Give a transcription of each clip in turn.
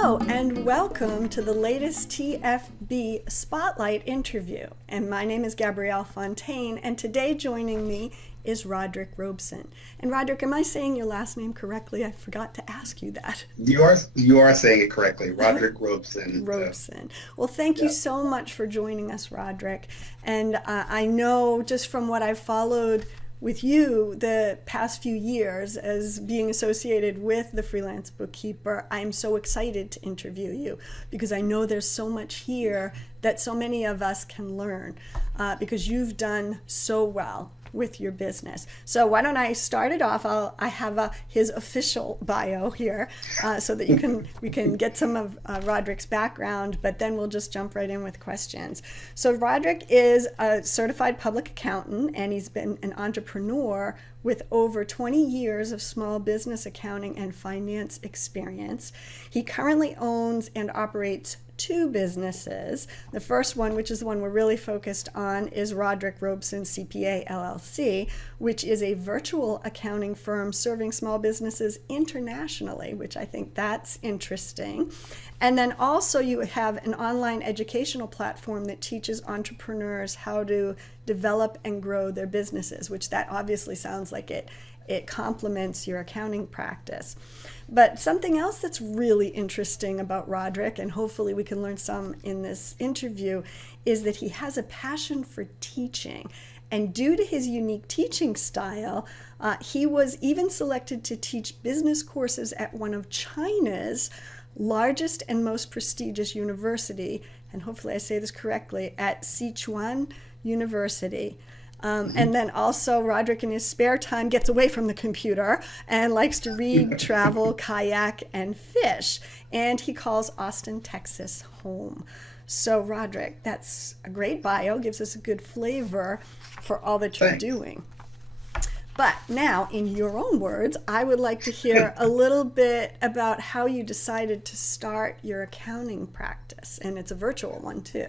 Hello and welcome to the latest TFB Spotlight interview. And my name is Gabrielle Fontaine, and today joining me is Roderick Robeson. And Roderick, am I saying your last name correctly? I forgot to ask you that. You are saying it correctly, Roderick Robeson. Robeson. Well, thank you so much for joining us, Roderick. And I know just from what I've followed with you the past few years as being associated with the Freelance Bookkeeper, I'm so excited to interview you because I know there's so much here that so many of us can learn because you've done so well with your business. So why don't I start it off? I have his official bio here so that we can get some of Roderick's background, but then we'll just jump right in with questions. So Roderick is a certified public accountant, and he's been an entrepreneur with over 20 years of small business accounting and finance experience. He currently owns and operates two businesses. The first one, which is the one we're really focused on, is Roderick Robeson CPA LLC, which is a virtual accounting firm serving small businesses internationally, which I think that's interesting. And then also you have an online educational platform that teaches entrepreneurs how to develop and grow their businesses, which that obviously sounds like it complements your accounting practice. But something else that's really interesting about Roderick, and hopefully we can learn some in this interview, is that he has a passion for teaching. And due to his unique teaching style, he was even selected to teach business courses at one of China's largest and most prestigious university, and hopefully I say this correctly, at Sichuan University. And then also Roderick in his spare time gets away from the computer and likes to read, travel, kayak, and fish. And he calls Austin, Texas home. So Roderick, that's a great bio, gives us a good flavor for all that you're doing. But now, in your own words, I would like to hear a little bit about how you decided to start your accounting practice. And it's a virtual one too.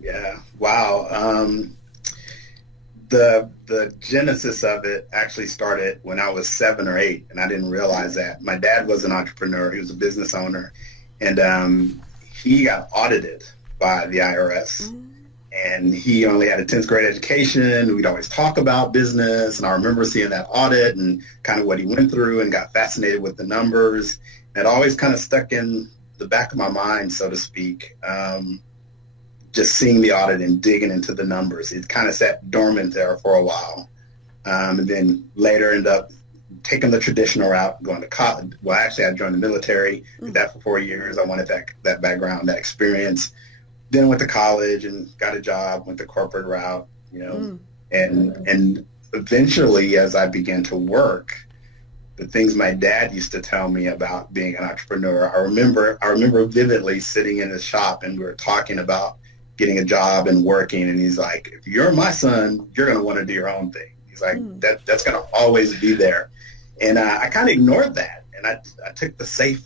Yeah, wow. The genesis of it actually started when I was 7 or 8, and I didn't realize that. My dad was an entrepreneur. He was a business owner, and he got audited by the IRS. And he only had a 10th grade education. We'd always talk about business, and I remember seeing that audit and kind of what he went through and got fascinated with the numbers. It always kind of stuck in the back of my mind, so to speak. Just seeing the audit and digging into the numbers. It kind of sat dormant there for a while. And then later ended up taking the traditional route, going to college. Well, actually, I joined the military, did that for 4 years. I wanted that background, that experience. Then went to college and got a job, went the corporate route, and eventually as I began to work, the things my dad used to tell me about being an entrepreneur, I remember vividly sitting in his shop and we were talking about getting a job and working, and he's like, if you're my son, you're going to want to do your own thing. He's like, that's going to always be there. And I kind of ignored that, and I took the safe,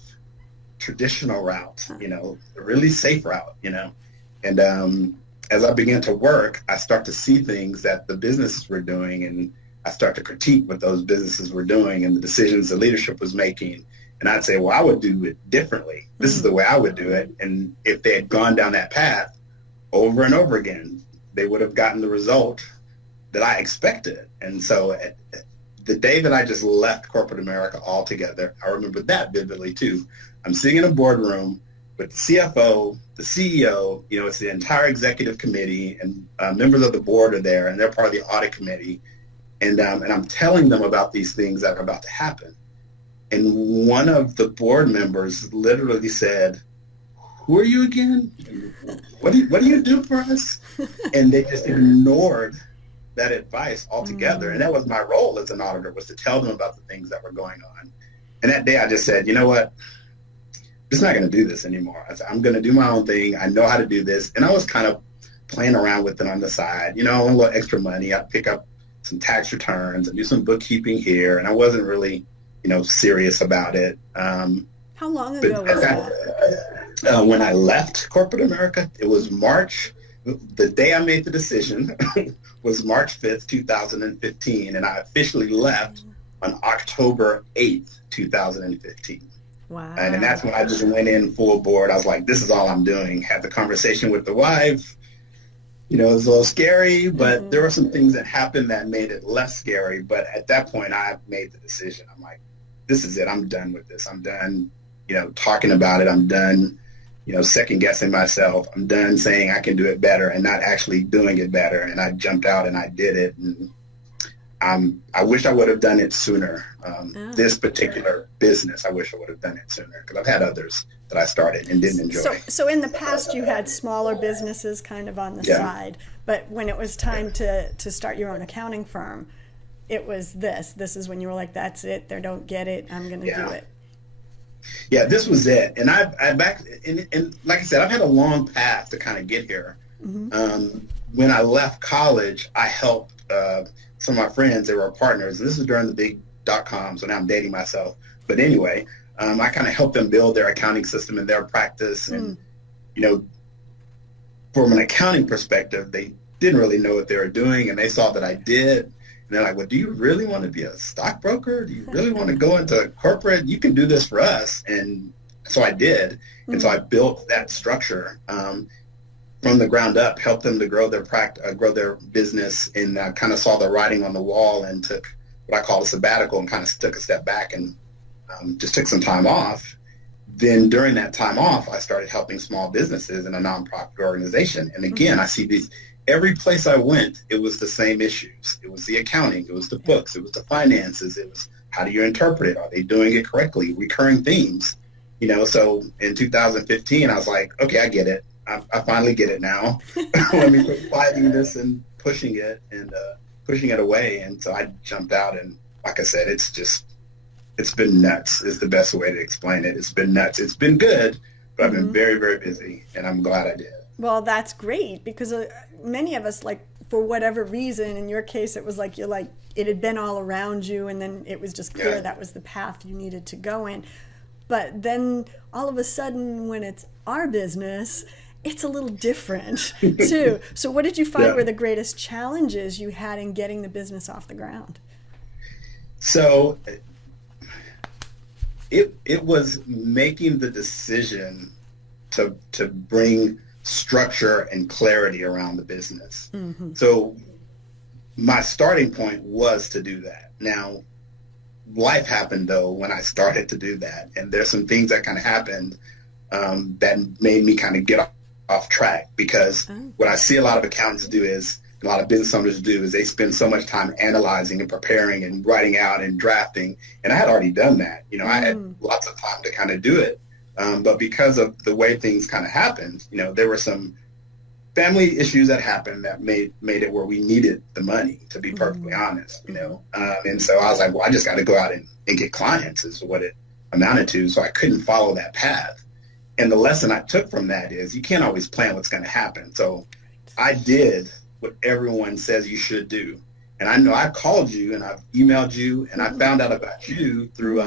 traditional route, the really safe route, And as I began to work, I start to see things that the businesses were doing, and I start to critique what those businesses were doing and the decisions the leadership was making. And I'd say, well, I would do it differently. This is the way I would do it. And if they had gone down that path over and over again, they would have gotten the result that I expected. And so the day that I just left corporate America altogether, I remember that vividly too. I'm sitting in a boardroom with the CFO, the CEO, it's the entire executive committee, and members of the board are there, and they're part of the audit committee. And I'm telling them about these things that are about to happen. And one of the board members literally said, who are you again? What do you do for us? And they just ignored that advice altogether. And that was my role as an auditor, was to tell them about the things that were going on. And that day I just said, you know what? I'm just not going to do this anymore. I said, I'm going to do my own thing. I know how to do this. And I was kind of playing around with it on the side, a little extra money. I'd pick up some tax returns and do some bookkeeping here. And I wasn't really, serious about it. How long ago was that? When I left corporate America, it was March. The day I made the decision was March 5th, 2015, and I officially left on October 8th, 2015. Wow. And that's when I just went in full board. I was like, this is all I'm doing. Had the conversation with the wife. You know, it was a little scary, but there were some things that happened that made it less scary. But at that point, I made the decision. I'm like, this is it. I'm done with this. I'm done, you know, talking about it. I'm done, you know, second guessing myself. I'm done saying I can do it better and not actually doing it better. And I jumped out and I did it. And I wish I would have done it sooner. This particular business, I wish I would have done it sooner because I've had others that I started and didn't enjoy. So in the past, you had smaller businesses kind of on the side, but when it was time to start your own accounting firm, it was this. This is when you were like, that's it. They don't get it. I'm going to do it. Yeah, this was it. And I back and like I said, I've had a long path to kind of get here. When I left college, I helped some of my friends. They were partners. And this was during the big .com, so now I'm dating myself. But anyway, I kind of helped them build their accounting system and their practice. And, you know, from an accounting perspective, they didn't really know what they were doing. And they saw that I did. And they're like, well, do you really want to be a stockbroker? Do you really want to go into corporate? You can do this for us. And so I did. And so I built that structure from the ground up, helped them to grow their business, and kind of saw the writing on the wall and took what I call a sabbatical and kind of took a step back and just took some time off. Then during that time off, I started helping small businesses in a nonprofit organization. And again, I see these, every place I went, it was the same issues. It was the accounting, it was the books, it was the finances, it was how do you interpret it? Are they doing it correctly? Recurring themes. You know, so in 2015, I was like, okay, I get it. I finally get it now. Let me quit fighting this and pushing it away. And so I jumped out, and like I said, it's been nuts is the best way to explain it. It's been nuts. It's been good, but I've been very, very busy, and I'm glad I did. Well, that's great because many of us, like, for whatever reason, in your case, it was like it had been all around you, and then it was just clear that was the path you needed to go in. But then all of a sudden, when it's our business, it's a little different too. So what did you find were the greatest challenges you had in getting the business off the ground? So it was making the decision to bring structure and clarity around the business. So my starting point was to do that. Now, life happened though when I started to do that, and there's some things that kind of happened that made me kind of get off track, because what I see a lot of accountants do is, a lot of business owners do, is they spend so much time analyzing and preparing and writing out and drafting. And I had already done that. You know, I had lots of time to kind of do it. But because of the way things kind of happened, you know, there were some family issues that happened that made it where we needed the money, to be perfectly honest, you know. And so I was like, well, I just got to go out and get clients is what it amounted to. So I couldn't follow that path. And the lesson I took from that is you can't always plan what's going to happen. So I did what everyone says you should do. And I know I called you and I've emailed you, and I found out about you through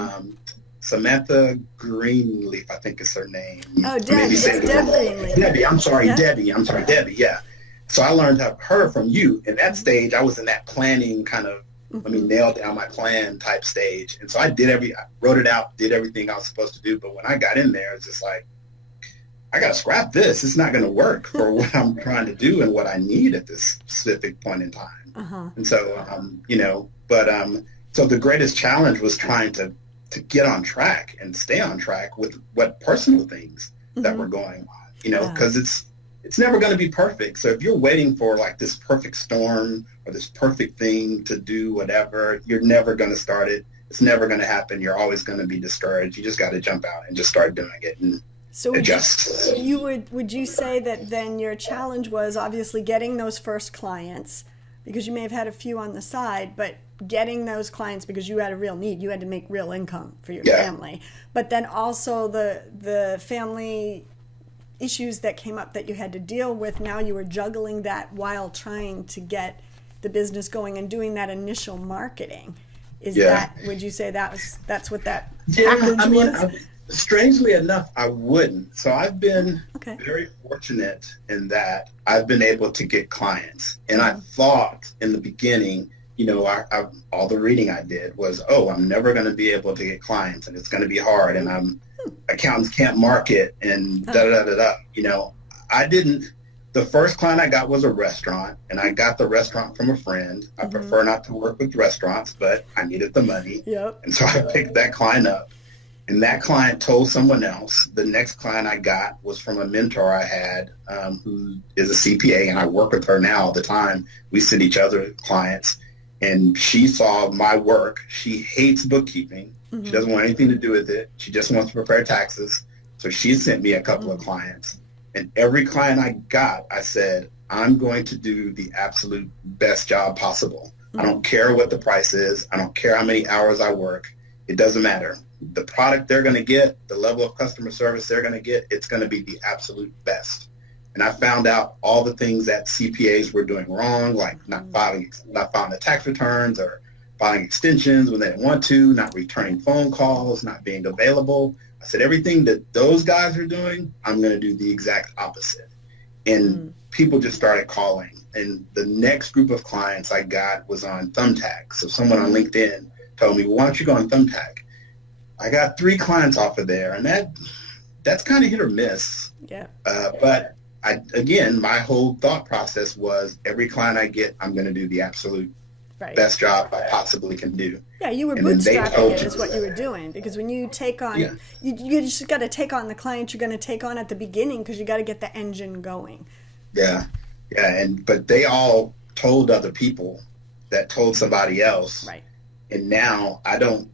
Samantha Greenleaf, I think is her name. Oh, Debbie. It's Deb Greenleaf. Debbie, I'm sorry, Debbie, yeah. So I learned her from you. In that stage, I was in that planning kind of, let me nail down my plan type stage. And so I wrote it out, did everything I was supposed to do. But when I got in there, it's just like, I got to scrap this. It's not going to work for what I'm trying to do and what I need at this specific point in time. And so, you know, but so the greatest challenge was trying to get on track and stay on track with what personal things that were going on, you know, because it's never going to be perfect. So if you're waiting for like this perfect storm or this perfect thing to do whatever, you're never going to start it. It's never going to happen. You're always going to be discouraged. You just got to jump out and just start doing it and adjust. Would you say that then your challenge was obviously getting those first clients, because you may have had a few on the side, but getting those clients because you had a real need, you had to make real income for your family, but then also the family issues that came up that you had to deal with. Now you were juggling that while trying to get the business going and doing that initial marketing. Would you say that's what that package was? Strangely enough, I wouldn't. So I've been very fortunate in that I've been able to get clients. And I thought in the beginning, you know, all the reading I did was, I'm never going to be able to get clients and it's going to be hard. And I'm accountants can't market and da da da da. The first client I got was a restaurant, and I got the restaurant from a friend. I prefer not to work with restaurants, but I needed the money. Yep. And so I picked that client up, and that client told someone else. The next client I got was from a mentor I had who is a CPA, and I work with her now all the time. We send each other clients, and she saw my work. She hates bookkeeping. She doesn't want anything to do with it. She just wants to prepare taxes. So she sent me a couple of clients. And every client I got, I said, I'm going to do the absolute best job possible. I don't care what the price is. I don't care how many hours I work. It doesn't matter. The product they're going to get, the level of customer service they're going to get, it's going to be the absolute best. And I found out all the things that CPAs were doing wrong, like not filing the tax returns or filing extensions when they didn't want to, not returning phone calls, not being available. I said, everything that those guys are doing, I'm going to do the exact opposite. And people just started calling. And the next group of clients I got was on Thumbtack. So someone on LinkedIn told me, well, why don't you go on Thumbtack? I got 3 clients off of there, and that's kind of hit or miss. Yeah. But my whole thought process was every client I get, I'm going to do the absolute best job I possibly can do. Yeah, you were bootstrapping it is what you were doing, because when you take on, you just got to take on the client you're going to take on at the beginning, because you got to get the engine going. Yeah, but they all told other people that told somebody else. Right. And now I don't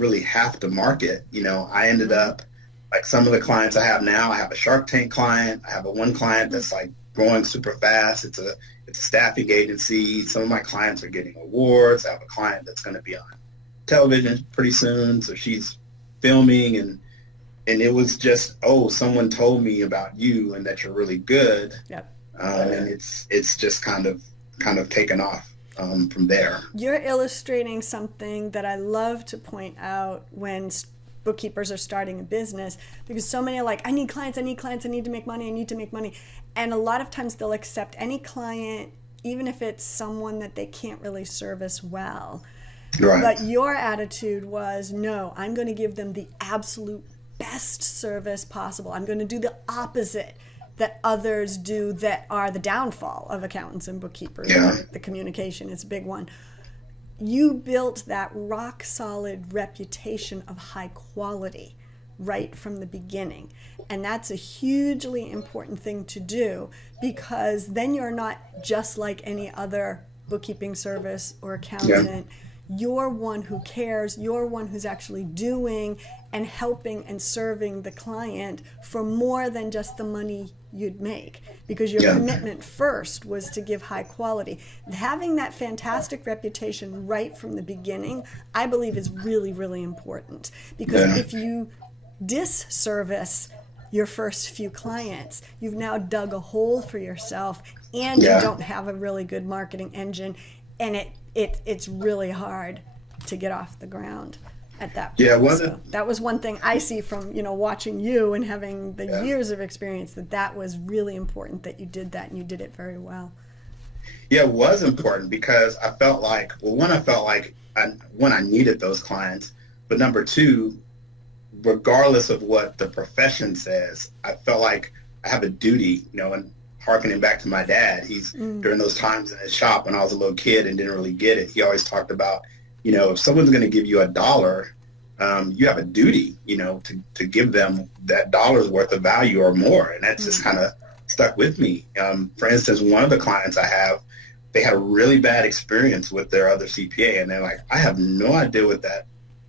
really have to market. I ended up, like some of the clients I have now, I have a Shark Tank client. I have one client that's like growing super fast. It's a staffing agency. Some of my clients are getting awards. I have a client that's going to be on television pretty soon. So she's filming, and it was just, someone told me about you and that you're really good. Yep. And it's just kind of taken off from there. You're illustrating something that I love to point out when bookkeepers are starting a business, because so many are like, I need clients, I need to make money. And a lot of times they'll accept any client, even if it's someone that they can't really service well. Right. But your attitude was, no, I'm going to give them the absolute best service possible. I'm going to do the opposite that others do that are the downfall of accountants and bookkeepers. Yeah. The communication is a big one. You built that rock solid reputation of high quality right from the beginning. And that's a hugely important thing to do, because then you're not just like any other bookkeeping service or accountant. You're one who cares. You're one who's actually doing and helping and serving the client for more than just the money you'd make, because your commitment first was to give high quality. Having that fantastic reputation right from the beginning, I believe, is really, really important, because if you disservice your first few clients, you've now dug a hole for yourself, and you don't have a really good marketing engine, and it's really hard to get off the ground at that point. So that was one thing I see from watching you and having the years of experience, that was really important that you did that, and you did it very well. Yeah, it was important, because I felt like, I needed those clients, but number 2, regardless of what the profession says, I felt like I have a duty, and harkening back to my dad, he's during those times in his shop when I was a little kid and didn't really get it, he always talked about, if someone's going to give you $1, you have a duty, to give them that dollar's worth of value or more. And that's just kind of stuck with me. For instance, one of the clients I have, they had a really bad experience with their other CPA, and they're like, I have no idea what that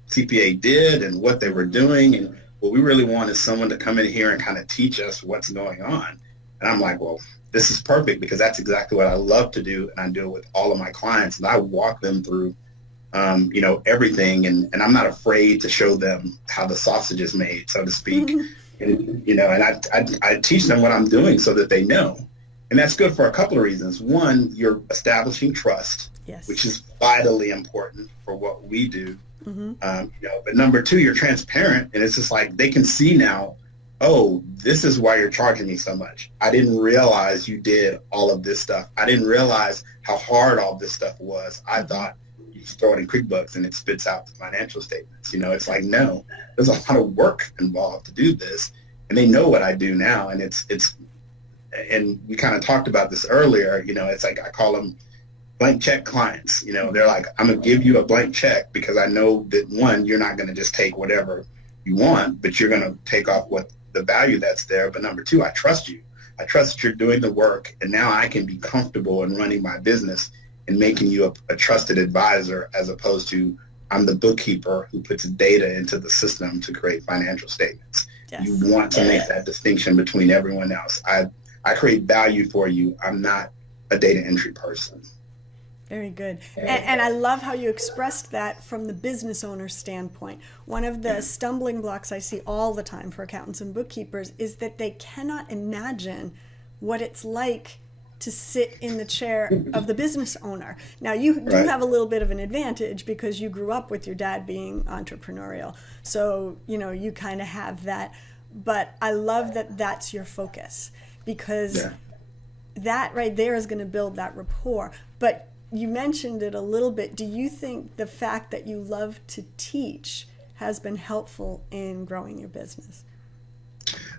CPA did and what they were doing, and what we really want is someone to come in here and kind of teach us what's going on. And I'm like, well, this is perfect, because that's exactly what I love to do, and I do it with all of my clients, and I walk them through everything, and I'm not afraid to show them how the sausage is made, so to speak. And I teach them what I'm doing so that they know. And that's good for a couple of reasons. One, you're establishing trust, which is vitally important for what we do. But number 2, you're transparent, and it's just like they can see now, this is why you're charging me so much. I didn't realize you did all of this stuff. I didn't realize how hard all this stuff was. I thought you just throw it in QuickBooks and it spits out the financial statements. It's like, no, there's a lot of work involved to do this. And they know what I do now. And and we kind of talked about this earlier, it's like, I call them blank check clients. They're like, I'm going to give you a blank check because I know that, one, you're not going to just take whatever you want, but you're going to take off what the value that's there. But number two, I trust you. I trust that you're doing the work, and now I can be comfortable in running my business and making you a trusted advisor, as opposed to I'm the bookkeeper who puts data into the system to create financial statements. Yes. You want to make that distinction between everyone else. I create value for you. I'm not a data entry person. Very good. And I love how you expressed that from the business owner standpoint. One of the stumbling blocks I see all the time for accountants and bookkeepers is that they cannot imagine what it's like to sit in the chair of the business owner. Now, you do have a little bit of an advantage because you grew up with your dad being entrepreneurial. So, you kind of have that. But I love that that's your focus, because that right there is going to build that rapport. But you mentioned it a little bit. Do you think the fact that you love to teach has been helpful in growing your business?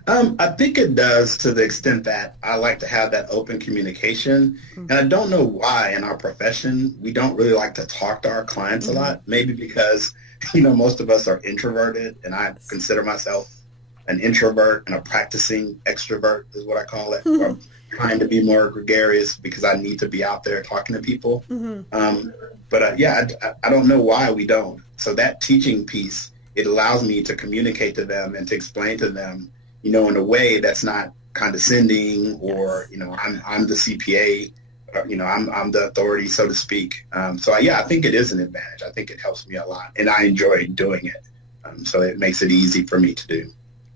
I think it does, to the extent that I like to have that open communication. And I don't know why in our profession we don't really like to talk to our clients a lot. Maybe because, most of us are introverted, and I consider myself an introvert and a practicing extrovert is what I call it. Or trying to be more gregarious because I need to be out there talking to people. But I don't know why we don't. So that teaching piece, it allows me to communicate to them and to explain to them, in a way that's not condescending or, I'm the CPA, or, I'm the authority, so to speak. I think it is an advantage. I think it helps me a lot, and I enjoy doing it. So it makes it easy for me to do.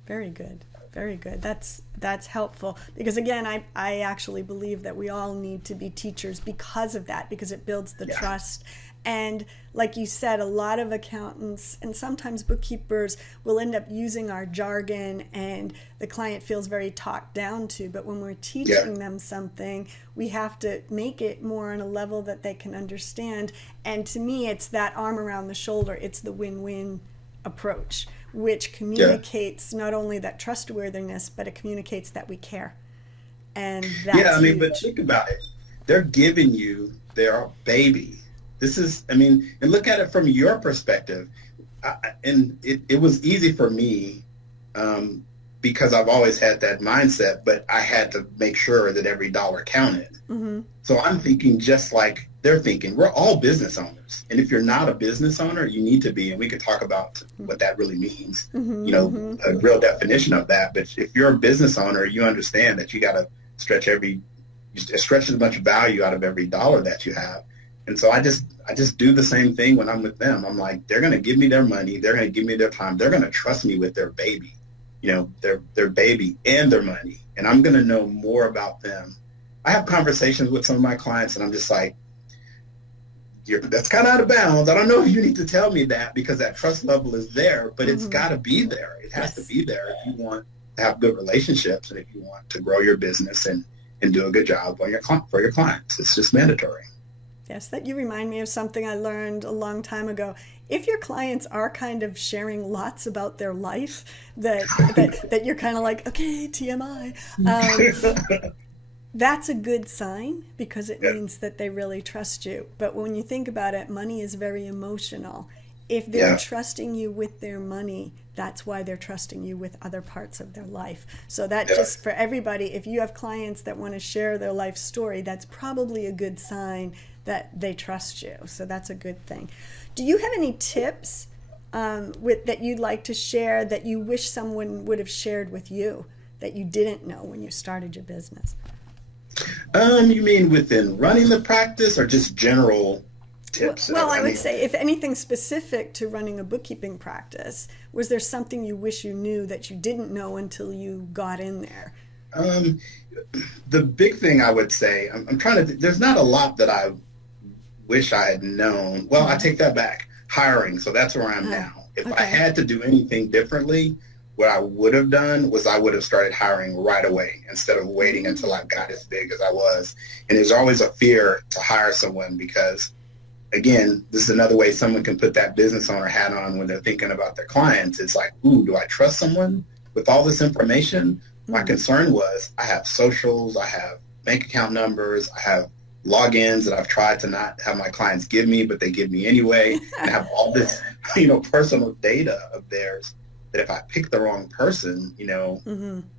Very good. Very good. That's helpful, because again, I actually believe that we all need to be teachers because of that, because it builds the trust. And like you said, a lot of accountants and sometimes bookkeepers will end up using our jargon, and the client feels very talked down to. But when we're teaching them something, we have to make it more on a level that they can understand. And to me, it's that arm around the shoulder. It's the win-win approach, which communicates not only that trustworthiness, but it communicates that we care. And that's huge. But think about it. They're giving you their baby. This is, and look at it from your perspective. It was easy for me because I've always had that mindset, but I had to make sure that every dollar counted. So I'm thinking just like they're thinking. We're all business owners. And if you're not a business owner, you need to be, and we could talk about what that really means, a real definition of that. But if you're a business owner, you understand that you got to stretch as much value out of every dollar that you have. And so I just do the same thing when I'm with them. I'm like, they're going to give me their money. They're going to give me their time. They're going to trust me with their baby, their baby and their money. And I'm going to know more about them. I have conversations with some of my clients, and I'm just like, that's kind of out of bounds. I don't know if you need to tell me that, because that trust level is there, but it's got to be there. It has to be there if you want to have good relationships and if you want to grow your business and do a good job for your clients. It's just mandatory. Yes, that you remind me of something I learned a long time ago. If your clients are kind of sharing lots about their life, that you're kind of like, okay, TMI, that's a good sign, because it means that they really trust you. But when you think about it, money is very emotional. If they're trusting you with their money, that's why they're trusting you with other parts of their life. So that just for everybody, if you have clients that want to share their life story, that's probably a good sign that they trust you. So that's a good thing. Do you have any tips that you'd like to share that you wish someone would have shared with you that you didn't know when you started your business? You mean within running the practice, or just general tips? Well, I would say if anything specific to running a bookkeeping practice, was there something you wish you knew that you didn't know until you got in there? The big thing I would say, I'm trying to, there's not a lot that I wish I had known. Well, I take that back. Hiring. So that's where I'm now. If I had to do anything differently, what I would have done was I would have started hiring right away instead of waiting until I got as big as I was. And there's always a fear to hire someone because again, this is another way someone can put that business owner hat on when they're thinking about their clients. It's like, ooh, do I trust someone with all this information? My concern was I have socials, I have bank account numbers, I have logins that I've tried to not have my clients give me, but they give me anyway, and I have all this, personal data of theirs that if I pick the wrong person,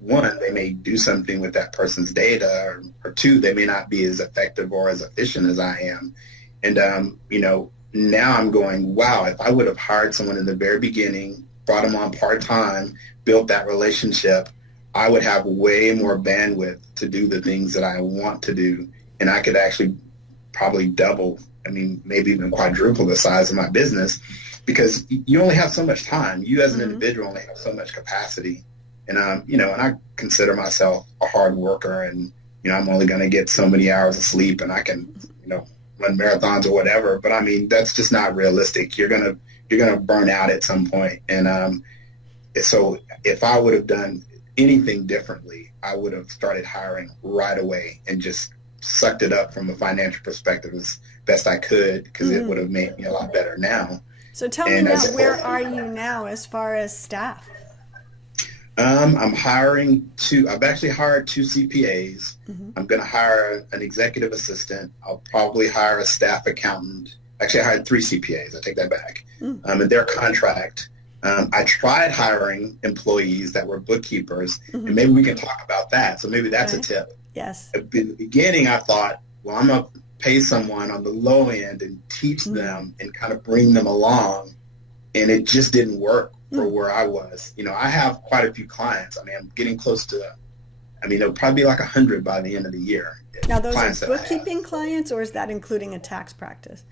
one, they may do something with that person's data, or two, they may not be as effective or as efficient as I am. And, now I'm going, wow, if I would have hired someone in the very beginning, brought them on part-time, built that relationship, I would have way more bandwidth to do the things that I want to do. And I could actually probably double, maybe even quadruple the size of my business, because you only have so much time. You as an individual only have so much capacity. And, and I consider myself a hard worker, and, I'm only going to get so many hours of sleep, and I can, run marathons or whatever. But that's just not realistic. You're going to burn out at some point. And so if I would have done anything differently, I would have started hiring right away and just sucked it up from a financial perspective as best I could, because it would have made me a lot better now. So tell me now, where are you now as far as staff? I'm hiring I've actually hired 2 CPAs. I'm going to hire an executive assistant. I'll probably hire a staff accountant. Actually, I hired 3 CPAs. I take that back. And their contract. I tried hiring employees that were bookkeepers, and maybe we can talk about that. So maybe that's a tip. Yes. In the beginning, I thought, well, I'm going to pay someone on the low end and teach them and kind of bring them along. And it just didn't work for where I was. I have quite a few clients. I'm getting close to, it'll probably be like 100 by the end of the year. Now, those are bookkeeping clients, or is that including a tax practice?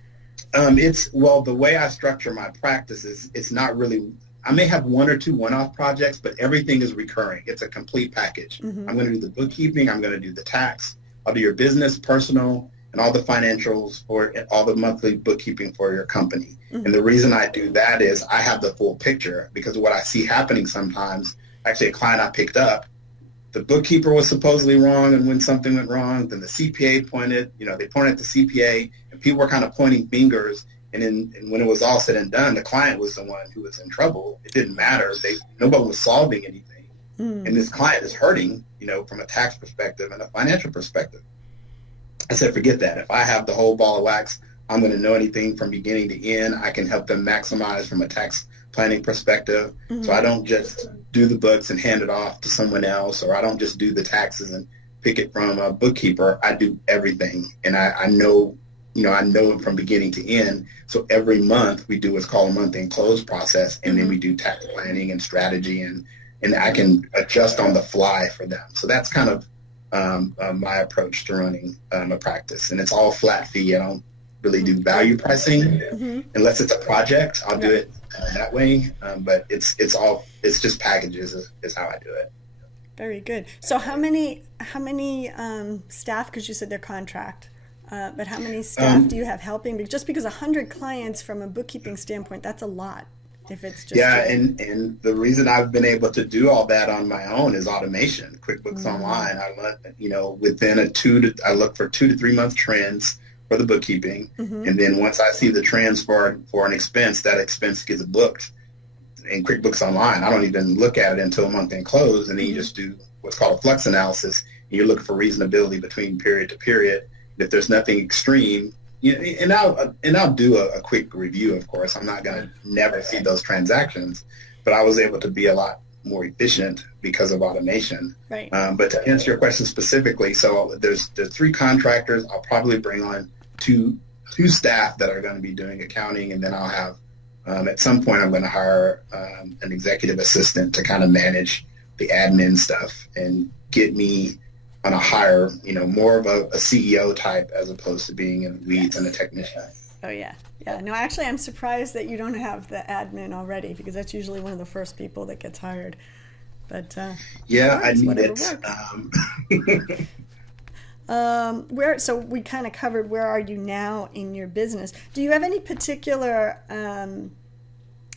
The way I structure my practice is it's not really, I may have 1 or 2 one-off projects, but everything is recurring. It's a complete package. I'm going to do the bookkeeping. I'm going to do the tax. I'll do your business, personal, and all the financials for all the monthly bookkeeping for your company. And the reason I do that is I have the full picture, because what I see happening sometimes, actually a client I picked up, the bookkeeper was supposedly wrong, and when something went wrong, then the CPA pointed, they pointed at the CPA, and people were kind of pointing fingers. And when it was all said and done, the client was the one who was in trouble. It didn't matter. Nobody was solving anything. And this client is hurting, from a tax perspective and a financial perspective. I said, forget that. If I have the whole ball of wax, I'm going to know anything from beginning to end. I can help them maximize from a tax planning perspective. So I don't just do the books and hand it off to someone else, or I don't just do the taxes and pick it from a bookkeeper. I do everything, and I know it from beginning to end. So every month we do what's called a month-end close process, and then we do tax planning and strategy, and I can adjust on the fly for them. So that's kind of my approach to running a practice, and it's all flat fee. I don't really do value pricing unless it's a project. I'll do it that way, but it's just packages is how I do it. Very good. So how many staff? Because you said they're contract, but how many staff do you have helping? Just because 100 clients from a bookkeeping standpoint, that's a lot. If it's just and the reason I've been able to do all that on my own is automation. QuickBooks Online. I learned, within I look for 2 to 3 month trends for the bookkeeping, and then once I see the trends for an expense, that expense gets booked in QuickBooks Online. I don't even look at it until month-end close, and then you just do what's called a flux analysis, and you're looking for reasonability between period to period. If there's nothing extreme, and I'll do a quick review. Of course, I'm not going to never see those transactions, but I was able to be a lot more efficient because of automation. Right. But to answer your question specifically, so there's 3 contractors. I'll probably bring on two staff that are going to be doing accounting, and then I'll have at some point I'm going to hire an executive assistant to kind of manage the admin stuff and get me on a higher, more of a CEO type as opposed to being in weeds and a technician. Oh yeah. No, actually, I'm surprised that you don't have the admin already, because that's usually one of the first people that gets hired. But I need it. So we kind of covered where are you now in your business. Do you have any particular?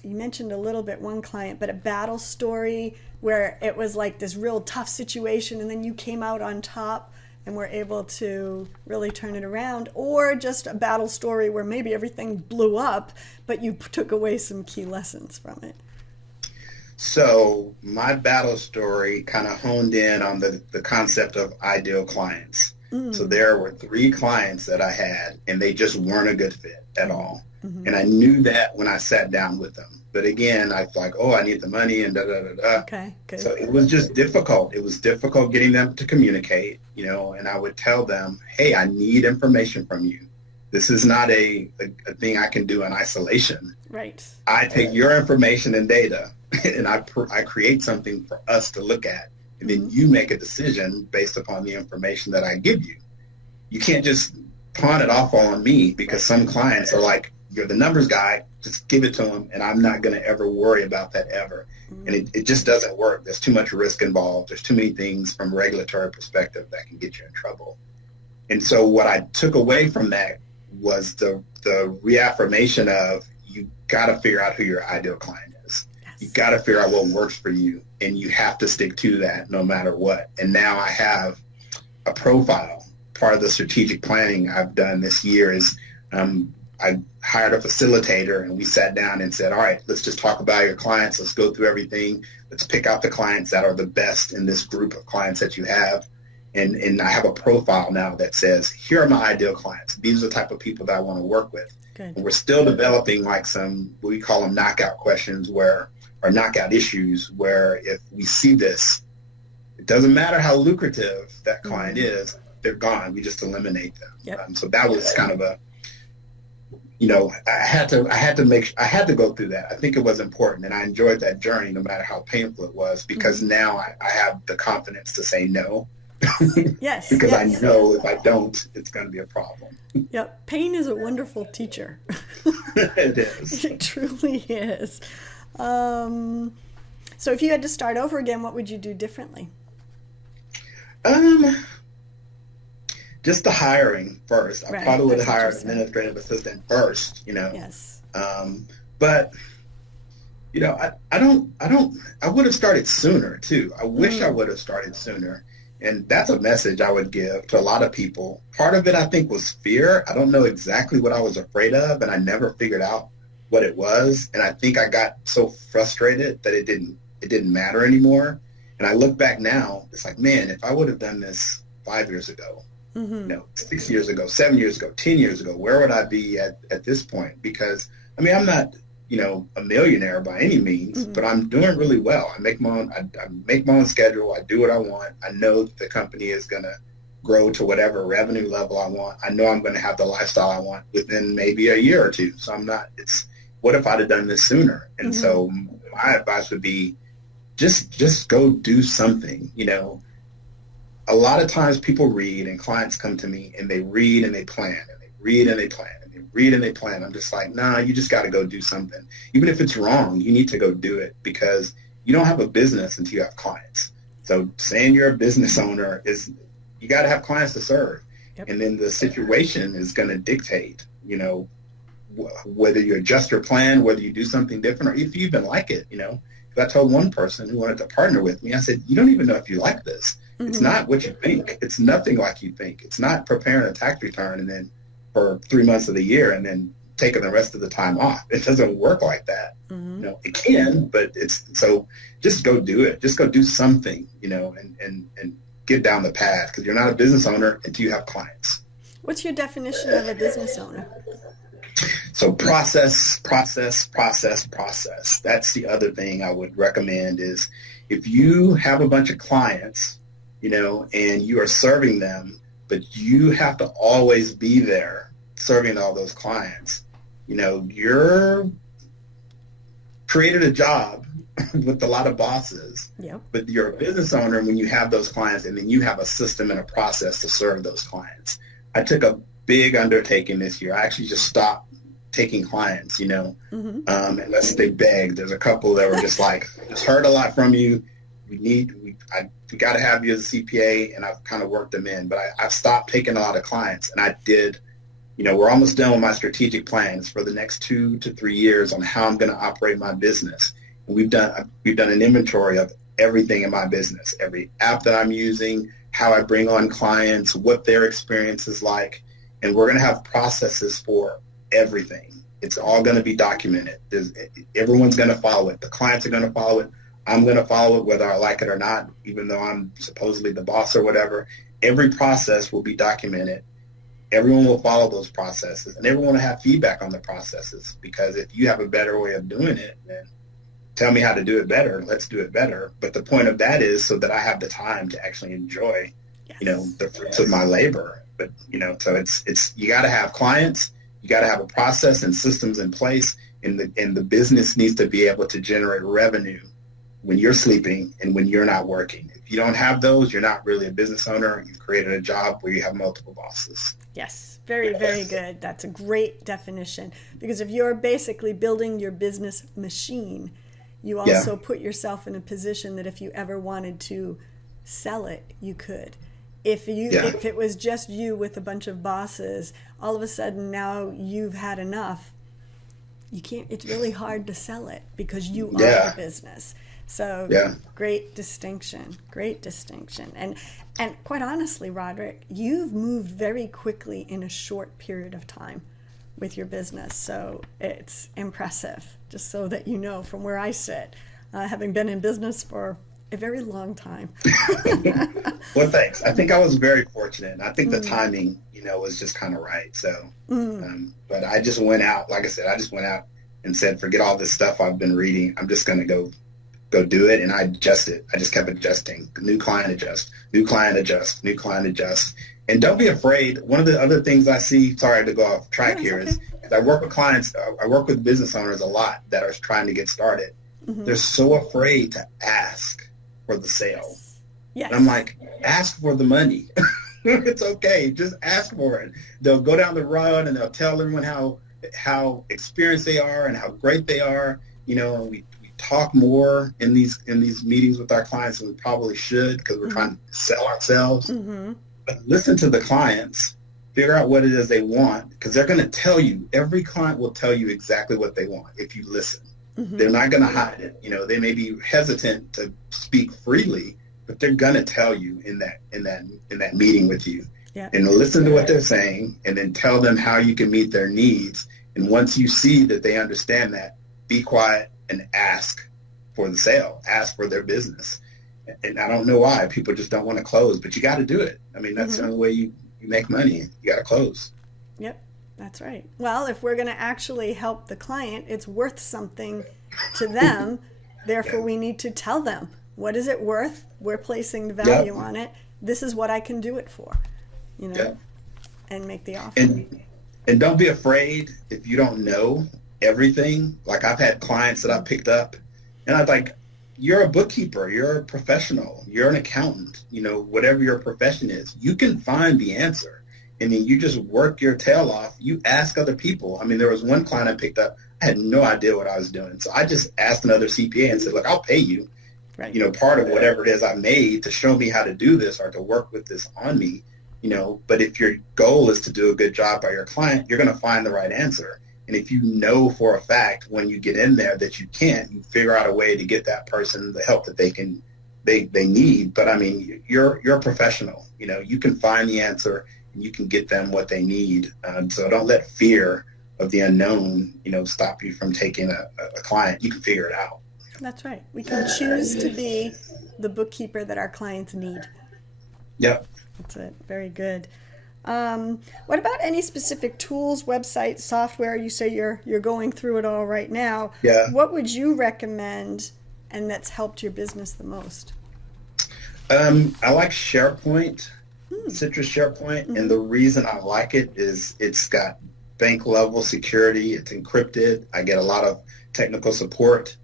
You mentioned a little bit one client, but a battle story where it was like this real tough situation, and then you came out on top and were able to really turn it around, or just a battle story where maybe everything blew up, but you took away some key lessons from it? So my battle story kind of honed in on the concept of ideal clients. So there were 3 clients that I had, and they just weren't a good fit at all. And I knew that when I sat down with them. But again, I was like, oh, I need the money and da-da-da-da. Okay, good. So it was just difficult. It was difficult getting them to communicate, and I would tell them, hey, I need information from you. This is not a thing I can do in isolation. Right. I take your information and data, and I create something for us to look at. And then you make a decision based upon the information that I give you. You can't just pawn it off on me, because some clients are like, you're the numbers guy, just give it to them, and I'm not going to ever worry about that ever. And it just doesn't work. There's too much risk involved. There's too many things from a regulatory perspective that can get you in trouble. And so what I took away from that was the reaffirmation of, you got to figure out who your ideal client is. You got to figure out what works for you, and you have to stick to that no matter what. And now I have a profile. Part of the strategic planning I've done this year is I hired a facilitator, and we sat down and said, all right, let's just talk about your clients. Let's go through everything. Let's pick out the clients that are the best in this group of clients that you have. And I have a profile now that says, here are my ideal clients. These are the type of people that I want to work with. Good. And we're still developing like some, we call them knockout questions or knockout issues, where if we see this, it doesn't matter how lucrative that client is, they're gone. We just eliminate them. Yep. So that was kind of a, I had to go through that. I think it was important, and I enjoyed that journey no matter how painful it was, because now I have the confidence to say no. Yes. Because yes. I know if I don't, it's going to be a problem. Yep. Pain is a wonderful teacher. It is. It truly is. So if you had to start over again, what would you do differently? Just the hiring first. I probably would have hired an administrative assistant first, Yes. But I would have started sooner too. I wish I would have started sooner. And that's a message I would give to a lot of people. Part of it, I think, was fear. I don't know exactly what I was afraid of, and I never figured out what it was. And I think I got so frustrated that it didn't matter anymore. And I look back now, it's like, man, if I would have done this 5 years ago, 6 years ago, 7 years ago, 10 years ago, where would I be at this point? Because, I'm not, a millionaire by any means, but I'm doing really well. I make my own schedule. I do what I want. I know that the company is going to grow to whatever revenue level I want. I know I'm going to have the lifestyle I want within maybe a year or two. So what if I'd have done this sooner? And so my advice would be just go do something. A lot of times people read, and clients come to me and they read and they plan, and they read and they plan, and they read and they plan. I'm just like, nah, you just got to go do something. Even if it's wrong, you need to go do it, because you don't have a business until you have clients. So saying you're a business owner is, you got to have clients to serve. Yep. And then the situation is going to dictate, whether you adjust your plan, whether you do something different, or if you even like it, Because I told one person who wanted to partner with me, I said, you don't even know if you like this. It's not what you think. It's nothing like you think. It's not preparing a tax return and then for 3 months of the year and then taking the rest of the time off. It doesn't work like that. It can, but so just go do it. Just go do something, and get down the path, because you're not a business owner until you have clients. What's your definition of a business owner? So process. That's the other thing I would recommend is, if you have a bunch of clients, and you are serving them, but you have to always be there serving all those clients, you're created a job with a lot of bosses. Yep. But you're a business owner when you have those clients, and then you have a system and a process to serve those clients. I took a big undertaking this year. I actually just stopped taking clients, unless they begged. There's a couple that were just like, just heard a lot from you. We got to have you as a CPA, and I've kind of worked them in. But I've stopped taking a lot of clients, and I did. We're almost done with my strategic plans for the next 2 to 3 years on how I'm going to operate my business. And we've done an inventory of everything in my business, every app that I'm using, how I bring on clients, what their experience is like. And we're going to have processes for everything. It's all going to be documented. Everyone's going to follow it. The clients are going to follow it. I'm going to follow it whether I like it or not, even though I'm supposedly the boss or whatever. Every process will be documented. Everyone will follow those processes, and everyone will have feedback on the processes, because if you have a better way of doing it, then tell me how to do it better. Let's do it better. But the point of that is so that I have the time to actually enjoy, the fruits of my labor. But, so it's you got to have clients, you got to have a process and systems in place, and the business needs to be able to generate revenue when you're sleeping and when you're not working. If you don't have those, you're not really a business owner. You've created a job where you have multiple bosses. Yes, very, very good. That's a great definition, because if you're basically building your business machine, you also put yourself in a position that if you ever wanted to sell it, you could. If it was just you with a bunch of bosses, all of a sudden now you've had enough. You can't. It's really hard to sell it because you are the business. So great distinction. And quite honestly, Roderick, you've moved very quickly in a short period of time with your business. So it's impressive, just so that you know from where I sit, having been in business for a very long time. Well, thanks. I think I was very fortunate. I think the timing, was just kind of right. So, but I just went out, like I said, and said, forget all this stuff I've been reading. I'm just going to go do it. And I adjusted. I just kept adjusting. New client adjust, new client adjust, new client adjust. And don't be afraid. One of the other things I see, sorry to go off track here, is I work with clients, I work with business owners a lot that are trying to get started. They're so afraid to ask for the sale. Yes. And I'm like, ask for the money. It's okay. Just ask for it. They'll go down the road and they'll tell everyone how experienced they are and how great they are. And we talk more in these meetings with our clients than we probably should, because we're trying to sell ourselves. But listen to the clients, figure out what it is they want, because they're going to tell you. Every client will tell you exactly what they want if you listen. They're not going to hide it. They may be hesitant to speak freely, but they're going to tell you in that meeting with you. And listen to what they're saying, and then tell them how you can meet their needs. And once you see that they understand that, be quiet and ask for the sale, ask for their business. And I don't know why people just don't want to close, but you got to do it. I mean, that's the only way you make money. You got to close. Yep. That's right. Well, if we're going to actually help the client, it's worth something to them. Therefore, we need to tell them, what is it worth? We're placing the value on it. This is what I can do it for, and make the offer. And don't be afraid if you don't know everything. Like, I've had clients that I picked up, and I'm like, you're a bookkeeper, you're a professional, you're an accountant, whatever your profession is, you can find the answer. And then you just work your tail off. You ask other people. I mean, there was one client I picked up. I had no idea what I was doing. So I just asked another CPA and said, look, I'll pay you, part of whatever it is I made to show me how to do this or to work with this on me, But if your goal is to do a good job by your client, you're going to find the right answer. And if you know for a fact when you get in there that you can't, you figure out a way to get that person the help that they need. But I mean, you're a professional. You can find the answer. You can get them what they need. So don't let fear of the unknown, stop you from taking a client. You can figure it out. That's right. We can choose to be the bookkeeper that our clients need. Yep. That's it. Very good. What about any specific tools, websites, software? You say you're going through it all right now. Yeah. What would you recommend, and that's helped your business the most? I like SharePoint. Citrus SharePoint, and the reason I like it is it's got bank level security, it's encrypted, I get a lot of technical support.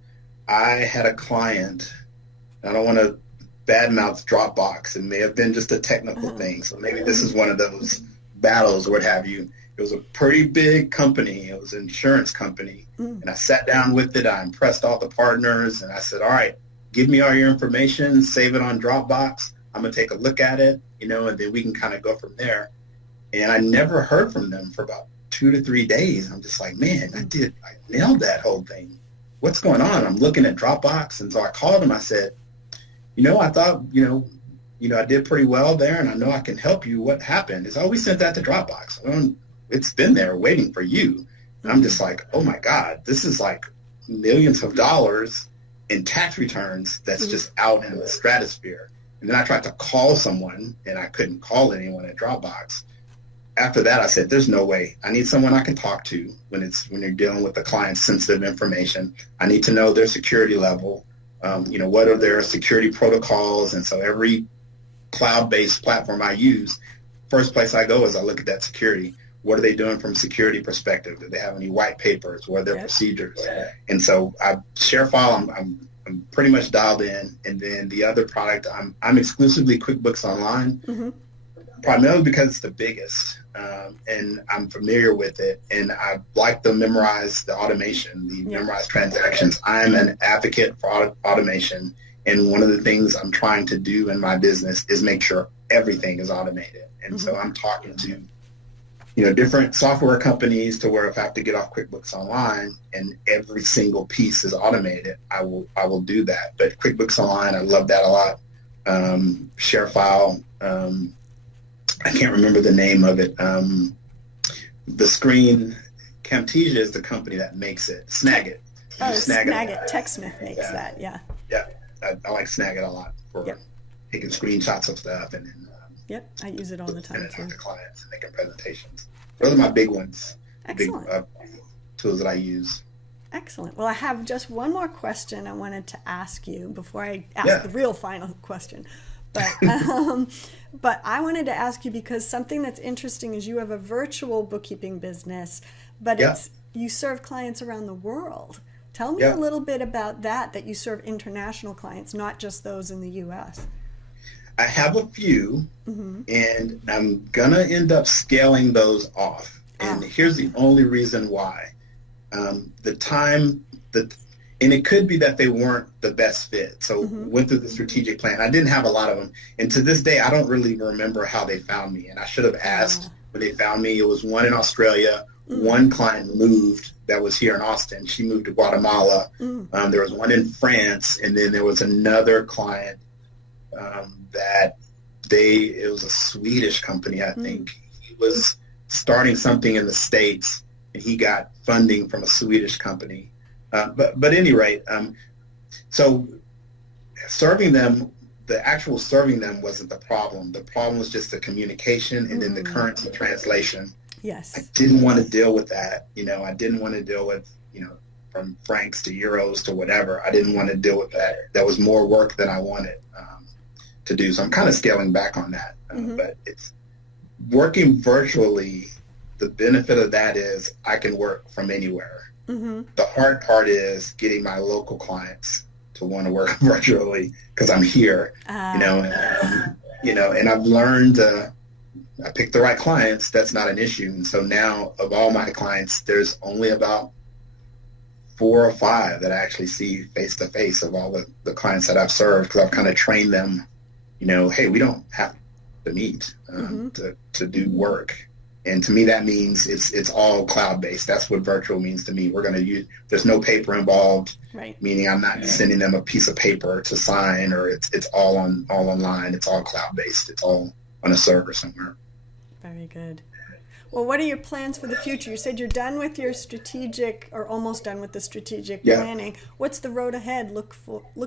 I had a client, I don't want to badmouth Dropbox, it may have been just a technical thing, so maybe this is one of those battles or what have you. It was a pretty big company, it was an insurance company, and I sat down with it, I impressed all the partners, and I said, all right, give me all your information, save it on Dropbox, I'm going to take a look at it, and then we can kind of go from there. And I never heard from them for about 2 to 3 days. I'm just like, man, I nailed that whole thing. What's going on? I'm looking at Dropbox. And so I called him. I said, I thought, I did pretty well there, and I know I can help you. What happened? It's, oh, we sent that to Dropbox. Well, it's been there waiting for you. And I'm just like, oh my God, this is like millions of dollars in tax returns that's just out in the stratosphere. And then I tried to call someone, and I couldn't call anyone at Dropbox. After that, I said, there's no way. I need someone I can talk to when you're dealing with the client's sensitive information. I need to know their security level. What are their security protocols? And so every cloud-based platform I use, first place I go is I look at that security. What are they doing from a security perspective? Do they have any white papers? What are their procedures? And so ShareFile, I'm pretty much dialed in. And then the other product, I'm exclusively QuickBooks Online, primarily because it's the biggest. And I'm familiar with it. And I like to memorize the automation, memorize transactions. I'm an advocate for automation. And one of the things I'm trying to do in my business is make sure everything is automated. And so I'm talking to different software companies to where if I have to get off QuickBooks Online and every single piece is automated, I will do that. But QuickBooks Online, I love that a lot. ShareFile, I can't remember the name of it. The screen, Camtasia is the company that makes it. Snagit. Oh, Snagit. TechSmith makes that, yeah. Yeah, I like Snagit a lot for taking screenshots of stuff and then I use it all the time too. To clients and making presentations. Those are my big ones. Excellent. Big tools that I use. Excellent. Well, I have just one more question I wanted to ask you before I ask the real final question. But but I wanted to ask you because something that's interesting is you have a virtual bookkeeping business, but you serve clients around the world. Tell me a little bit about that you serve international clients, not just those in the U.S. I have a few, and I'm going to end up scaling those off. And here's the only reason why. And it could be that they weren't the best fit. So went through the strategic plan. I didn't have a lot of them. And to this day, I don't really remember how they found me. And I should have asked when they found me. It was one in Australia. One client moved that was here in Austin. She moved to Guatemala. There was one in France. And then there was another client it was a Swedish company, I think. He was starting something in the States, and he got funding from a Swedish company. But at any rate, so serving them, the actual serving them wasn't the problem. The problem was just the communication and then the currency translation. Yes. I didn't want to deal with that. I didn't want to deal with, from francs to euros to whatever. I didn't want to deal with that. That was more work than I wanted to do. So I'm kind of scaling back on that. But it's working virtually. The benefit of that is I can work from anywhere. The hard part is getting my local clients to want to work virtually because I'm here, and I've learned I picked the right clients. That's not an issue. And so now of all my clients, there's only about 4 or 5 that I actually see face to face of all the clients that I've served because I've kind of trained them, hey, we don't have to meet to do work. And to me, that means it's all cloud-based. That's what virtual means to me. We're going to use, there's no paper involved, meaning I'm not sending them a piece of paper to sign, or it's all online. It's all cloud-based. It's all on a server somewhere. Very good. Well, what are your plans for the future? You said you're done with your strategic, or almost done with the strategic planning. What's the road ahead look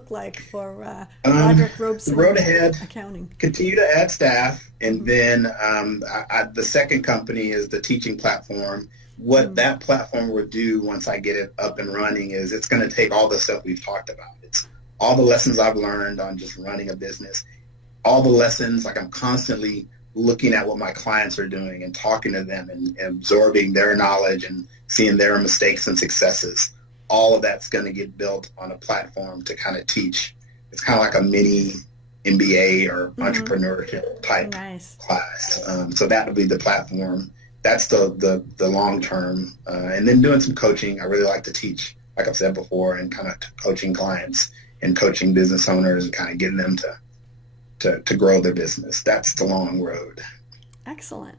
like for Roderick Robeson? The road ahead, accounting. Continue to add staff, and then the second company is the teaching platform. What that platform will do once I get it up and running is it's going to take all the stuff we've talked about. It's all the lessons I've learned on just running a business, all the lessons, like I'm constantly looking at what my clients are doing and talking to them and absorbing their knowledge and seeing their mistakes and successes. All of that's going to get built on a platform to kind of teach. It's kind of like a mini MBA or entrepreneurship type class. So that would be the platform. That's the long term. And then doing some coaching. I really like to teach, like I've said before, and kind of coaching clients and coaching business owners and kind of getting them to grow their business. That's the long road. Excellent.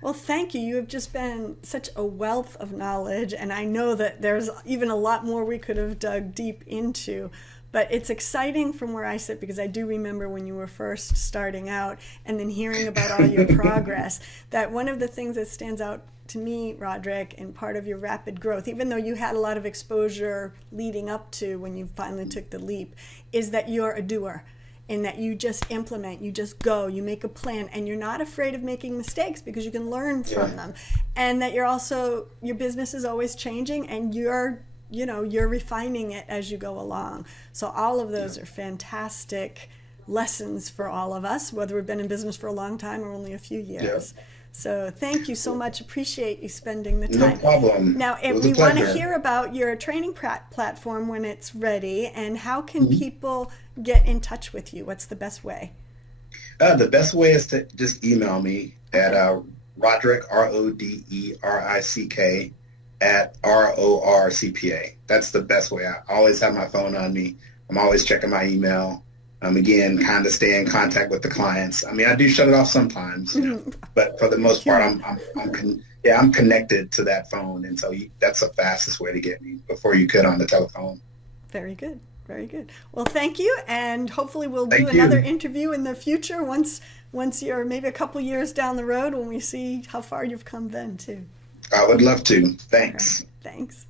Well, thank you. You have just been such a wealth of knowledge, and I know that there's even a lot more we could have dug deep into. But it's exciting from where I sit because I do remember when you were first starting out and then hearing about all your progress, that one of the things that stands out to me, Roderick, and part of your rapid growth, even though you had a lot of exposure leading up to when you finally took the leap, is that you're a doer. In that you just implement, you just go, you make a plan, and you're not afraid of making mistakes because you can learn from them. And that you're also, your business is always changing and you're refining it as you go along. So all of those are fantastic lessons for all of us, whether we've been in business for a long time or only a few years. So thank you so much. Appreciate you spending the time. No problem. Now, if we want to hear about your training platform when it's ready, and how can people get in touch with you? What's the best way? The best way is to just email me at Roderick, RODERICK, at RORCPA. That's the best way. I always have my phone on me. I'm always checking my email. Again, kind of stay in contact with the clients. I mean, I do shut it off sometimes, but for the most part, I'm connected to that phone, and so that's the fastest way to get me before you could on the telephone. Very good, very good. Well, thank you, and hopefully we'll do another interview in the future once you're maybe a couple years down the road when we see how far you've come then too. I would love to. Thanks. Right. Thanks.